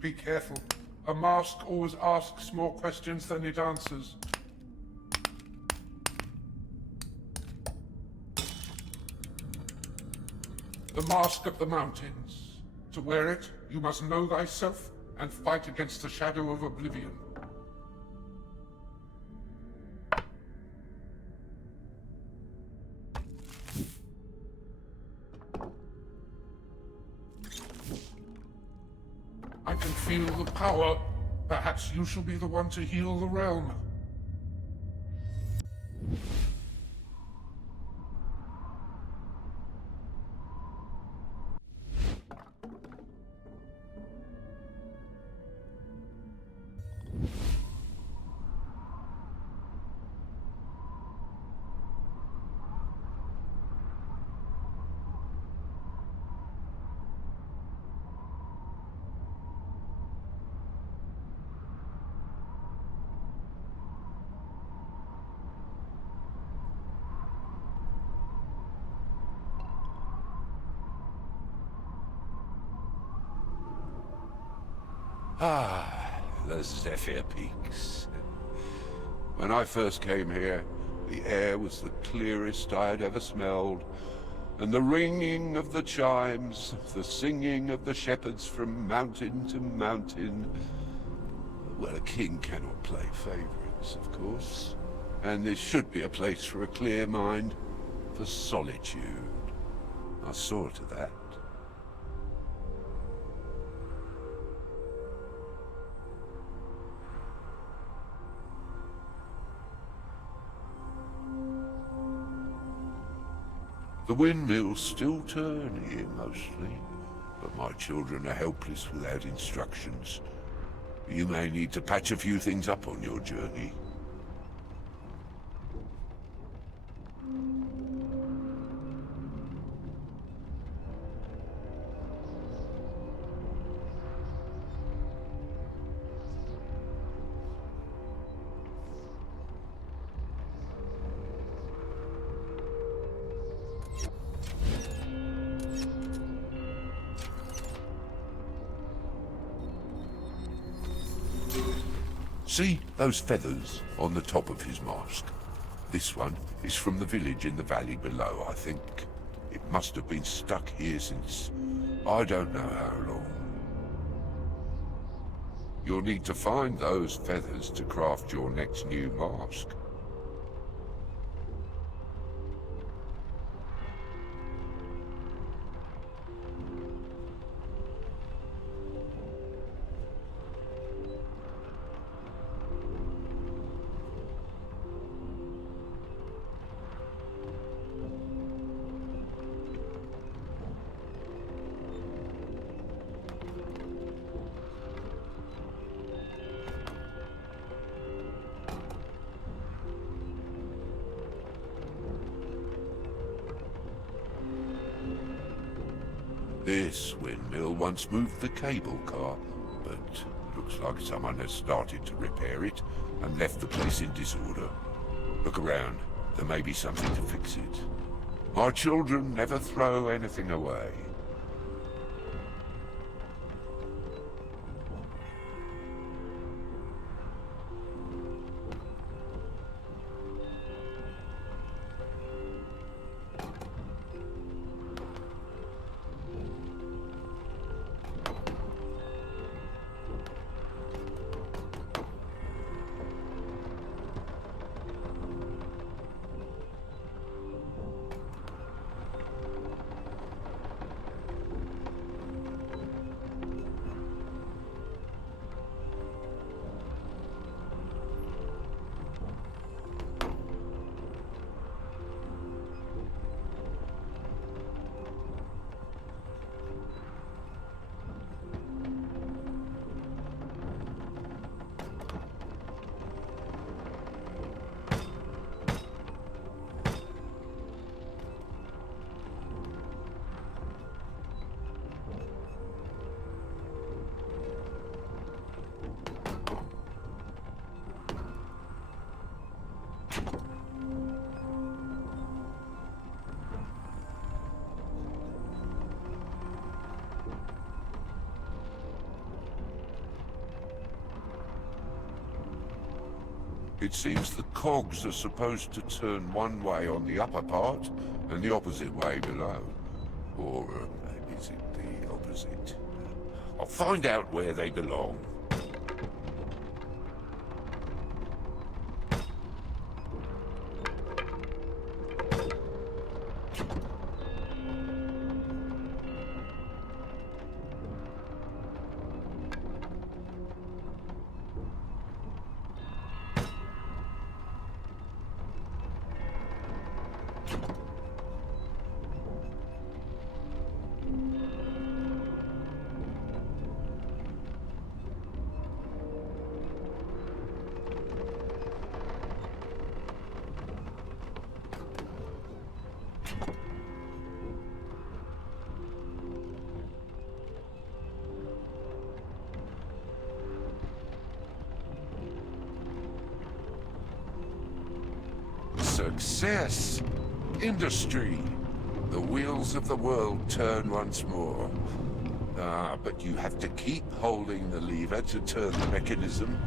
Be careful. A mask always asks more questions than it answers. The Mask of the Mountains. To wear it, you must know thyself and fight against the shadow of oblivion. I can feel the power. Perhaps you shall be the one to heal the realm. Ah, the Zephyr Peaks. When I first came here, the air was the clearest I had ever smelled, and the ringing of the chimes, the singing of the shepherds from mountain to mountain. Well, a king cannot play favorites, of course, and this should be a place for a clear mind, for solitude. I saw to that. The windmills still turn here mostly, but my children are helpless without instructions. You may need to patch a few things up on your journey. See those feathers on the top of his mask? This one is from the village in the valley below, I think. It must have been stuck here since I don't know how long. You'll need to find those feathers to craft your next new mask. This windmill once moved the cable car, but looks like someone has started to repair it and left the place in disorder. Look around. There may be something to fix it. My children never throw anything away. It seems the cogs are supposed to turn one way on the upper part and the opposite way below. Or is it the opposite? I'll find out where they belong. Success! Industry! The wheels of the world turn once more. Ah, but you have to keep holding the lever to turn the mechanism.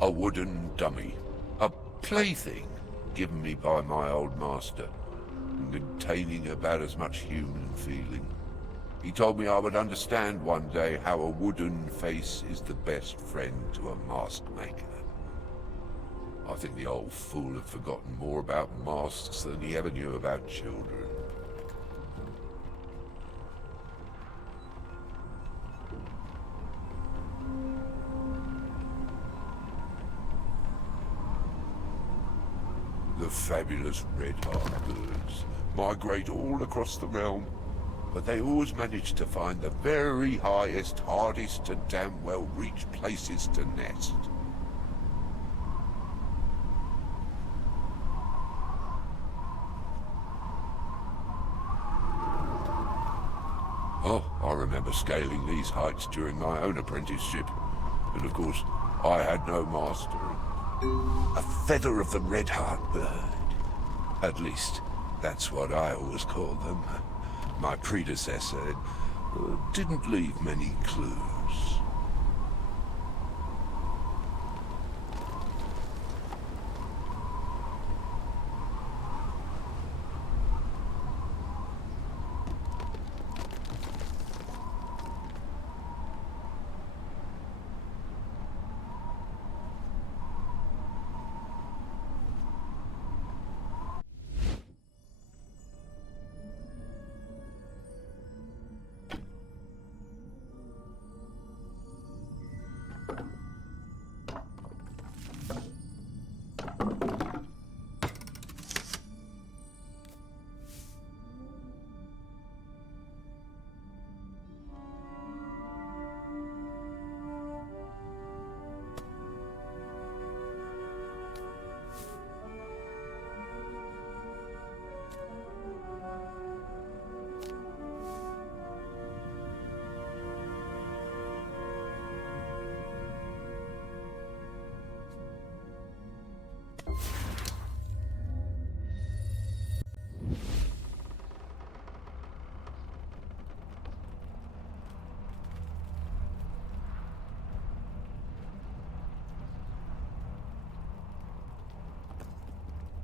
A wooden dummy. A plaything given me by my old master, containing about as much human feeling. He told me I would understand one day how a wooden face is the best friend to a Maskmaker. I think the old fool had forgotten more about masks than he ever knew about children. The fabulous red-heart birds migrate all across the realm, but they always manage to find the very highest, hardest and damn well-reached places to nest. Oh, I remember scaling these heights during my own apprenticeship, and of course, I had no master. A feather of the red-heart bird. At least, that's what I always called them. My predecessor didn't leave many clues.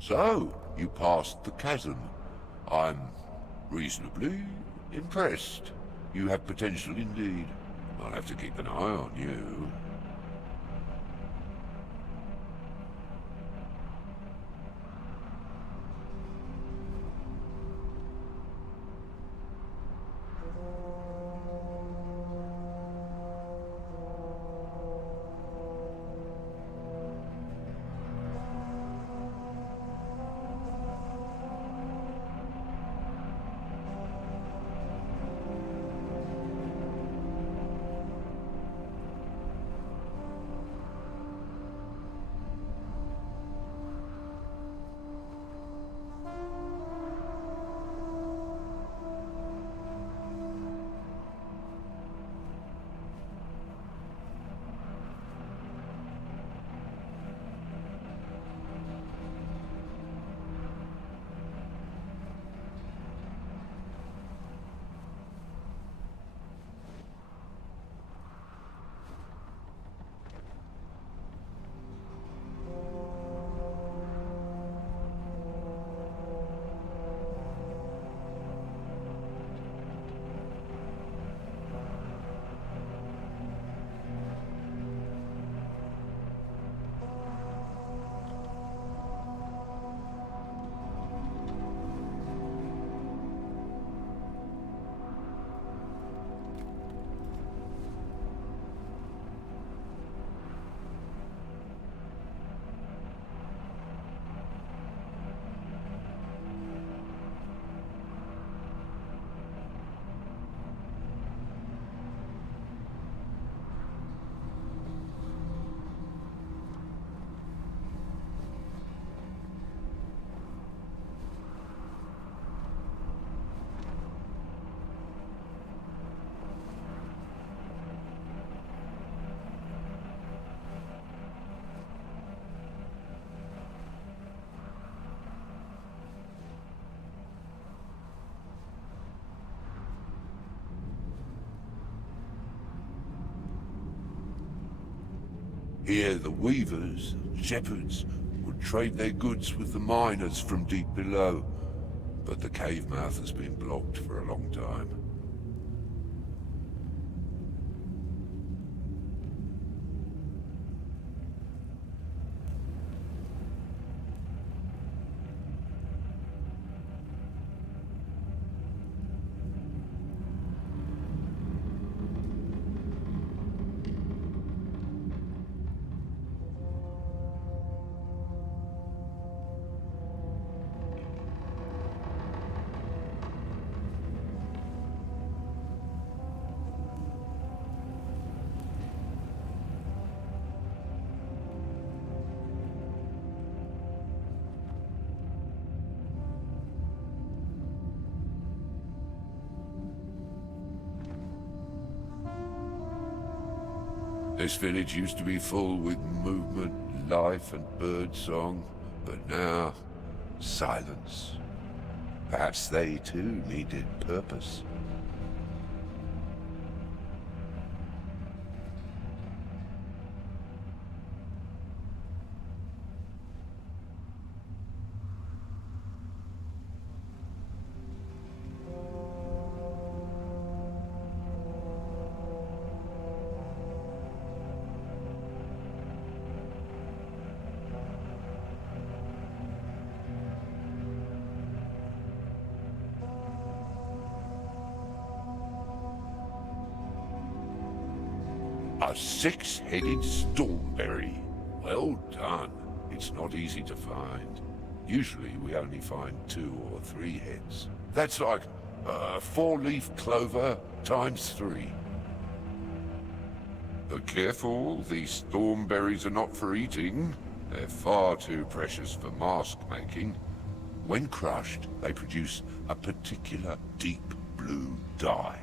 So, you passed the chasm. I'm reasonably impressed. You have potential indeed. I'll have to keep an eye on you. Here the weavers and shepherds would trade their goods with the miners from deep below, but the cave mouth has been blocked for a long time. This village used to be full with movement, life and bird song, but now, silence. Perhaps they too needed purpose. A six-headed stormberry. Well done. It's not easy to find. Usually we only find 2 or 3 heads. That's like 4-leaf clover times 3. But careful, these stormberries are not for eating. They're far too precious for mask making. When crushed, they produce a particular deep blue dye.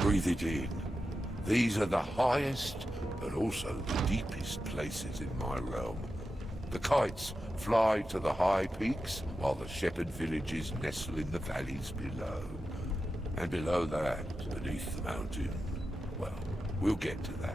Breathe it in. These are the highest, but also the deepest places in my realm. The kites fly to the high peaks, while the shepherd villages nestle in the valleys below. And below that, beneath the mountain, Well, we'll get to that.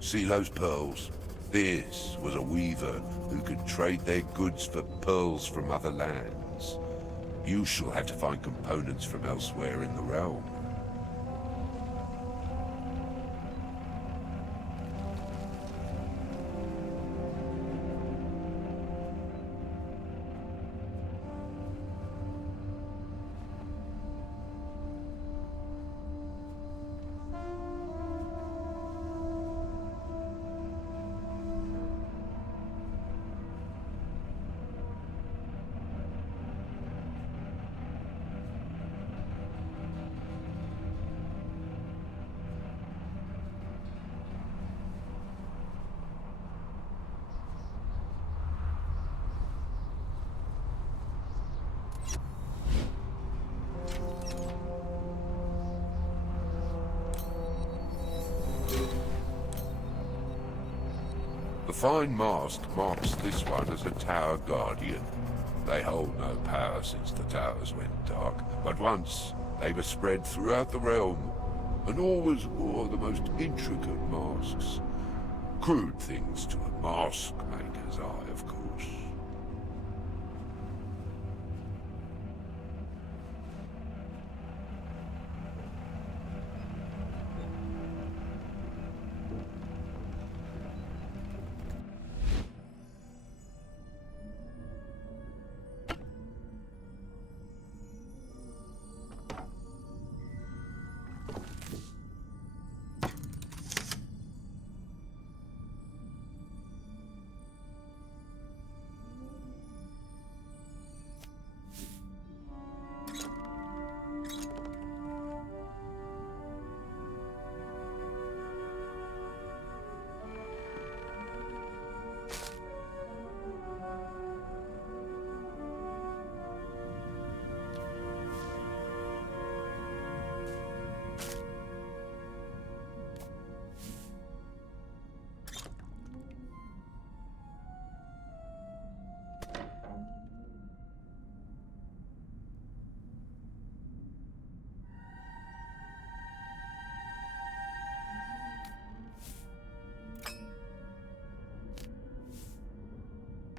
See those pearls? This was a weaver who could trade their goods for pearls from other lands. You shall have to find components from elsewhere in the realm. The fine mask marks this one as a Tower Guardian. They hold no power since the towers went dark, but once they were spread throughout the realm, and always wore the most intricate masks. Crude things to a Maskmaker's eye, of course.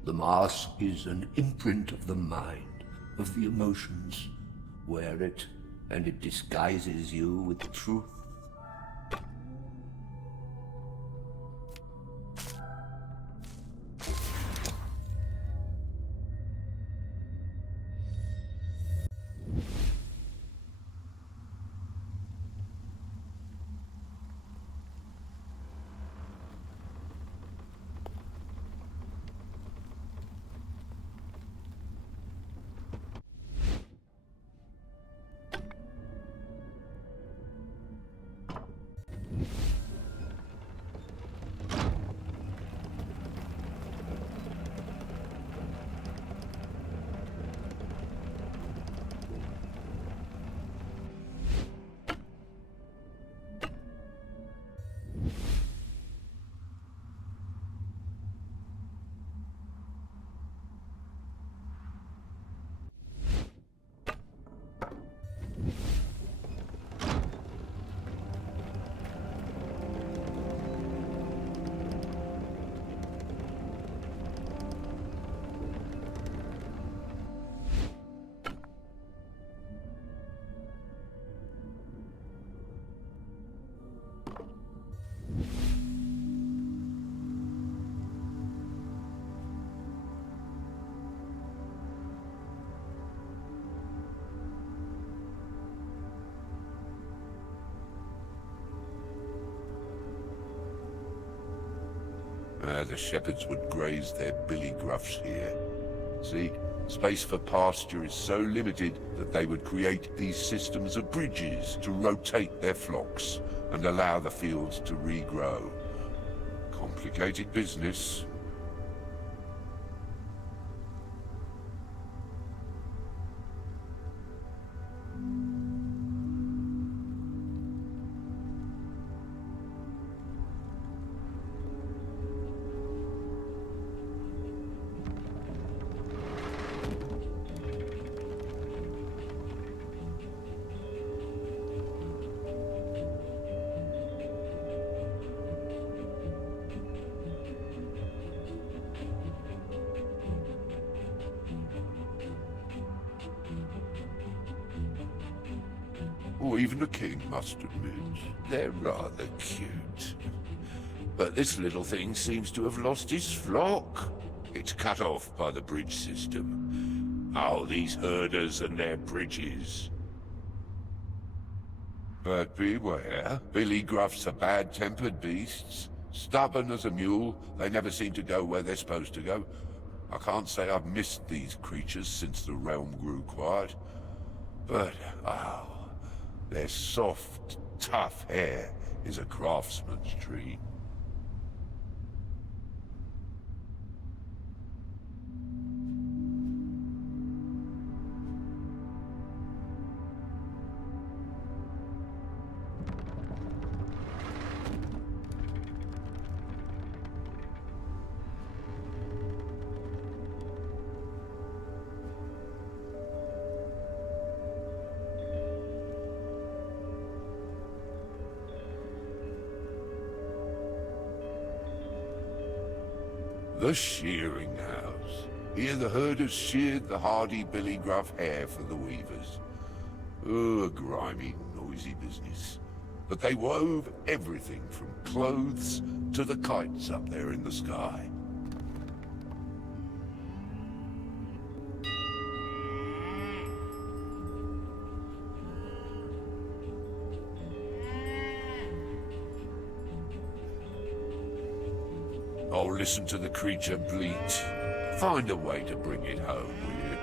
The mask is an imprint of the mind, of the emotions. Wear it, and it disguises you with the truth. The shepherds would graze their billy gruffs here. See, space for pasture is so limited that they would create these systems of bridges to rotate their flocks and allow the fields to regrow. Complicated business. or even a king, must admit. They're rather cute. But this little thing seems to have lost his flock. It's cut off by the bridge system. Oh, these herders and their bridges. But beware, Billy Gruffs are bad-tempered beasts. Stubborn as a mule, they never seem to go where they're supposed to go. I can't say I've missed these creatures since the realm grew quiet. But, oh, their soft, tough hair is a craftsman's dream. The shearing house. Here the herders sheared the hardy Billy Gruff hair for the weavers. Oh, a grimy, noisy business. But they wove everything from clothes to the kites up there in the sky. Oh, listen to the creature bleat. Find a way to bring it home, will you?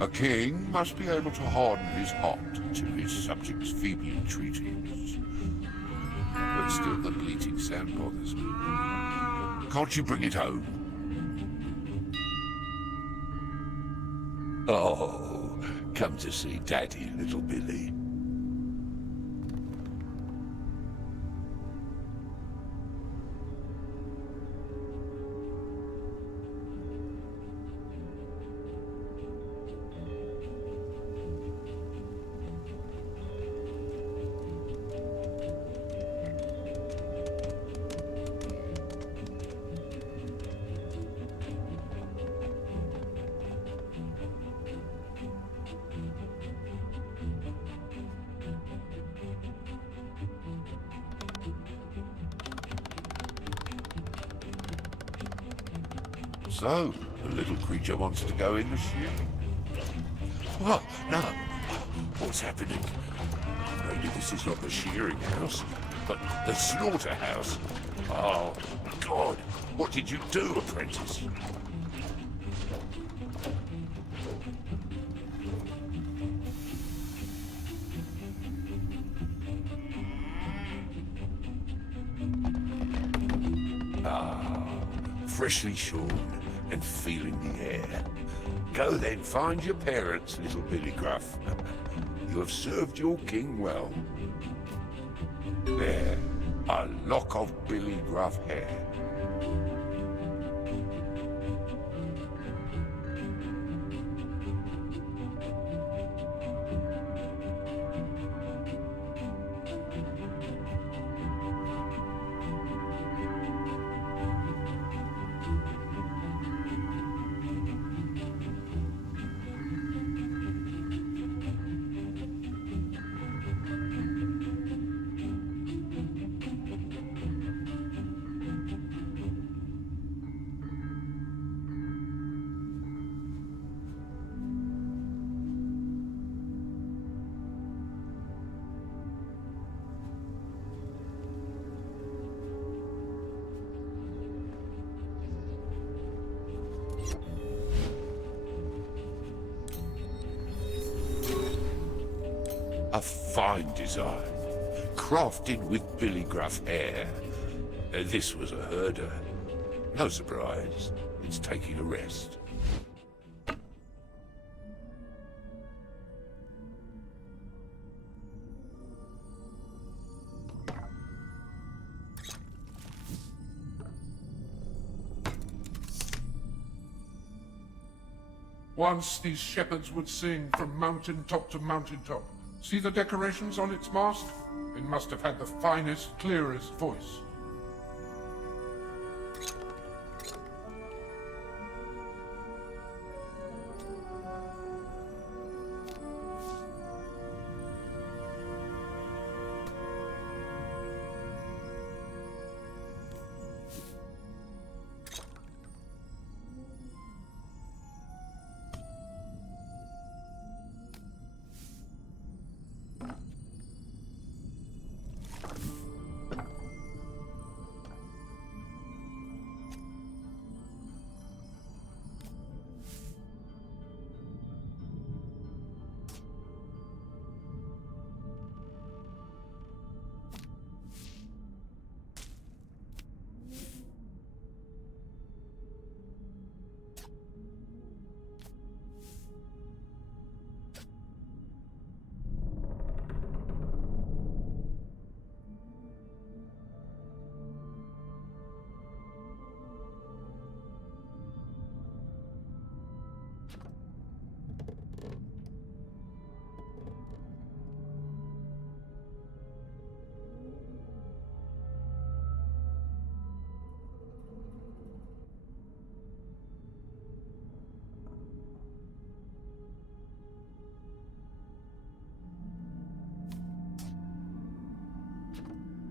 A king must be able to harden his heart to his subjects' feeble entreaties. But still the bleating sound bothers me. Can't you bring it home? Oh, come to see Daddy, little Billy. So, the little creature wants to go in the shearing. What? No. What's happening? Maybe this is not the shearing house, but the slaughterhouse. Oh, God. What did you do, apprentice? Freshly shorn and feeling the air. Go then, find your parents, little Billy Gruff. You have served your king well. There, a lock of Billy Gruff hair. A fine design, crafted with billy gruff hair. This was a herder. No surprise, it's taking a rest. Once these shepherds would sing from mountaintop to mountaintop. See the decorations on its mast? It must have had the finest, clearest voice.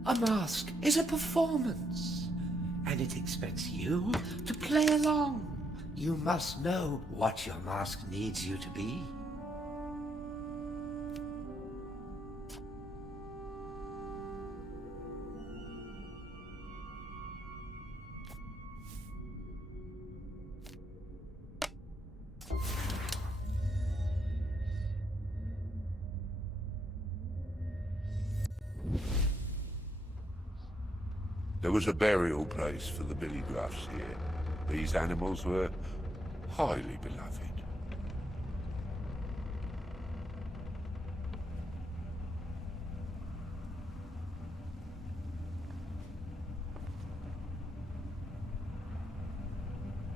A mask is a performance, and it expects you to play along. You must know what your mask needs you to be. There was a burial place for the billy gruffs here. These animals were highly beloved.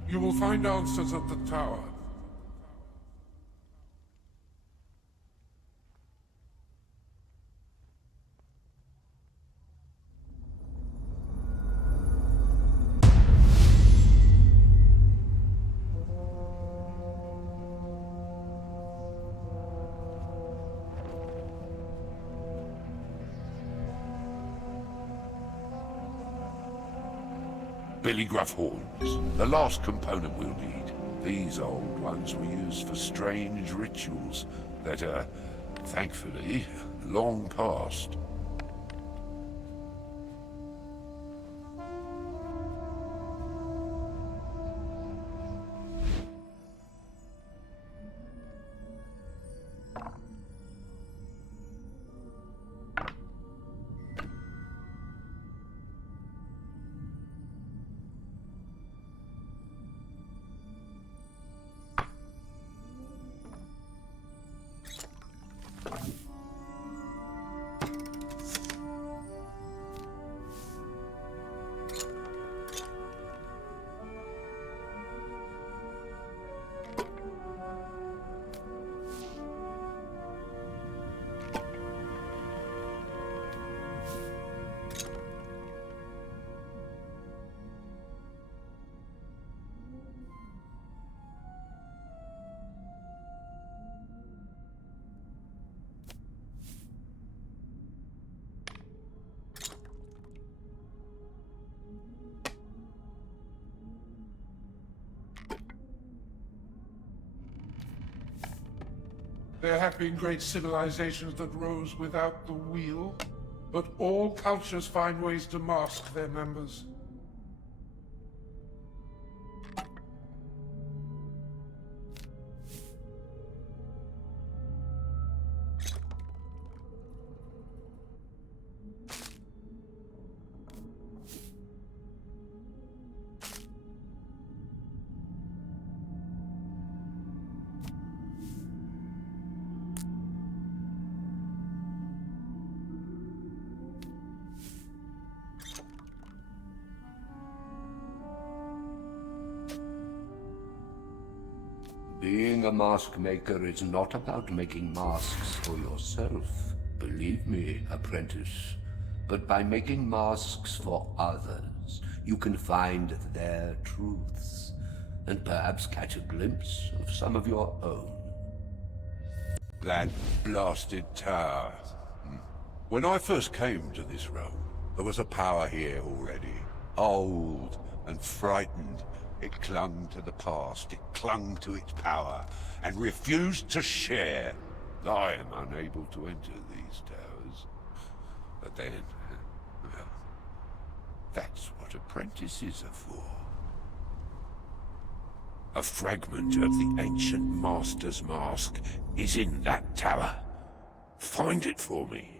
You will find answers at the tower. Billy gruff horns, the last component we'll need. These old ones were used for strange rituals that are, thankfully, long past. There have been great civilizations that rose without the wheel, but all cultures find ways to mask their members. Being a mask maker is not about making masks for yourself, believe me, apprentice. But by making masks for others, you can find their truths, and perhaps catch a glimpse of some of your own. That blasted tower. When I first came to this realm, there was a power here already. Old and frightened, it clung to the past, it clung to its power, and refused to share. I am unable to enter these towers. But then, well, that's what apprentices are for. A fragment of the ancient Master's mask is in that tower. Find it for me.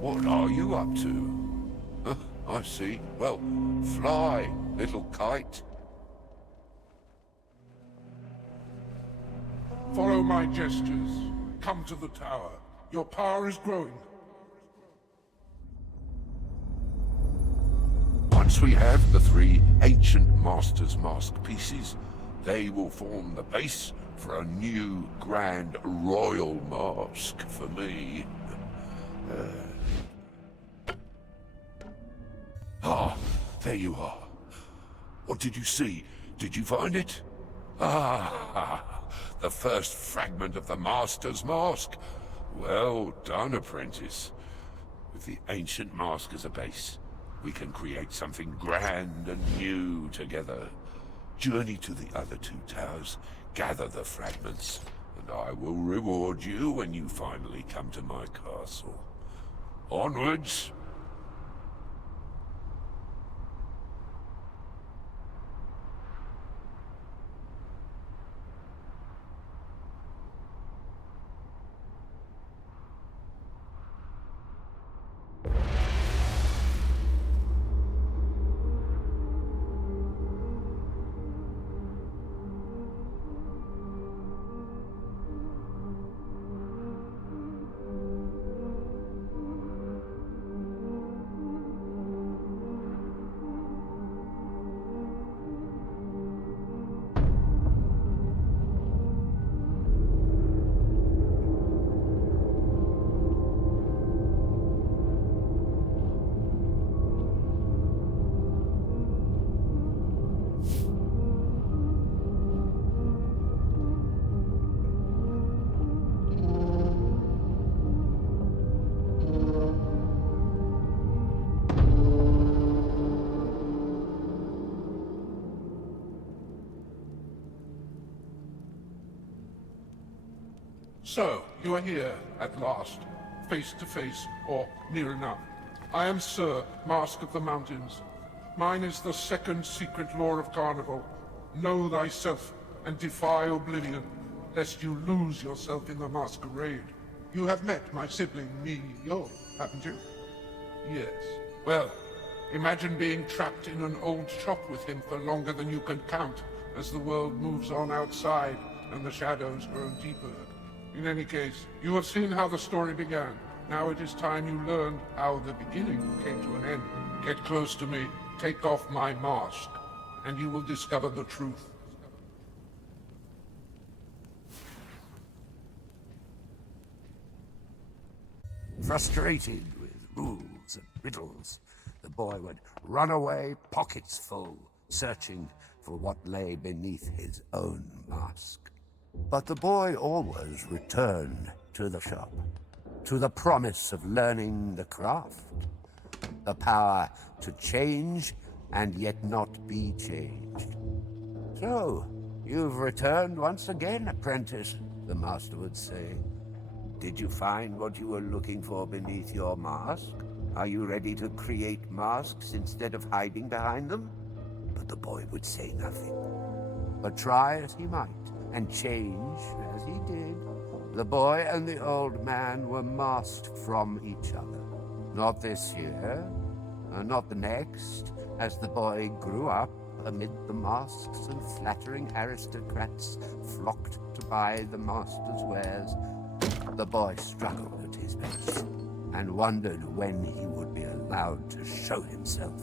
What are you up to? I see. Well, fly, little kite. Follow my gestures. Come to the tower. Your power is growing. Once we have the 3 ancient Master's mask pieces, they will form the base for a new grand royal mask for me. There you are. What did you see? Did you find it? The first fragment of the Master's mask. Well done, apprentice. With the ancient mask as a base, we can create something grand and new together. Journey to the other 2 towers, gather the fragments, and I will reward you when you finally come to my castle. Onwards! So, you are here, at last, face to face, or near enough. I am Sir, Mask of the Mountains. Mine is the 2nd secret law of Carnival. Know thyself, and defy oblivion, lest you lose yourself in the masquerade. You have met my sibling, Yo, haven't you? Yes. Well, imagine being trapped in an old shop with him for longer than you can count, as the world moves on outside, and the shadows grow deeper. In any case, you have seen how the story began. Now it is time you learned how the beginning came to an end. Get close to me, take off my mask, and you will discover the truth. Frustrated with rules and riddles, the boy would run away pockets full, searching for what lay beneath his own mask. But the boy always returned to the shop, to the promise of learning the craft, the power to change and yet not be changed. So, you've returned once again, apprentice, the master would say. Did you find what you were looking for beneath your mask? Are you ready to create masks instead of hiding behind them? But the boy would say nothing. But try as he might, and change as he did, the boy and the old man were masked from each other. Not this year, not the next, as the boy grew up amid the masks and flattering aristocrats flocked to buy the master's wares. The boy struggled at his bench and wondered when he would be allowed to show himself.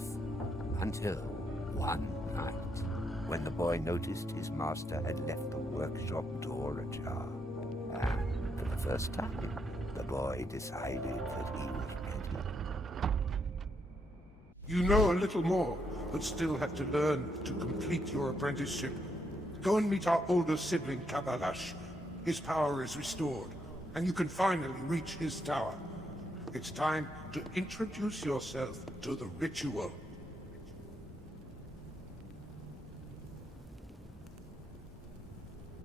Until one night, when the boy noticed his master had left the workshop door ajar. And for the first time, the boy decided that he was ready. You know a little more, but still have to learn to complete your apprenticeship. Go and meet our older sibling, Kabalash. His power is restored, and you can finally reach his tower. It's time to introduce yourself to the ritual.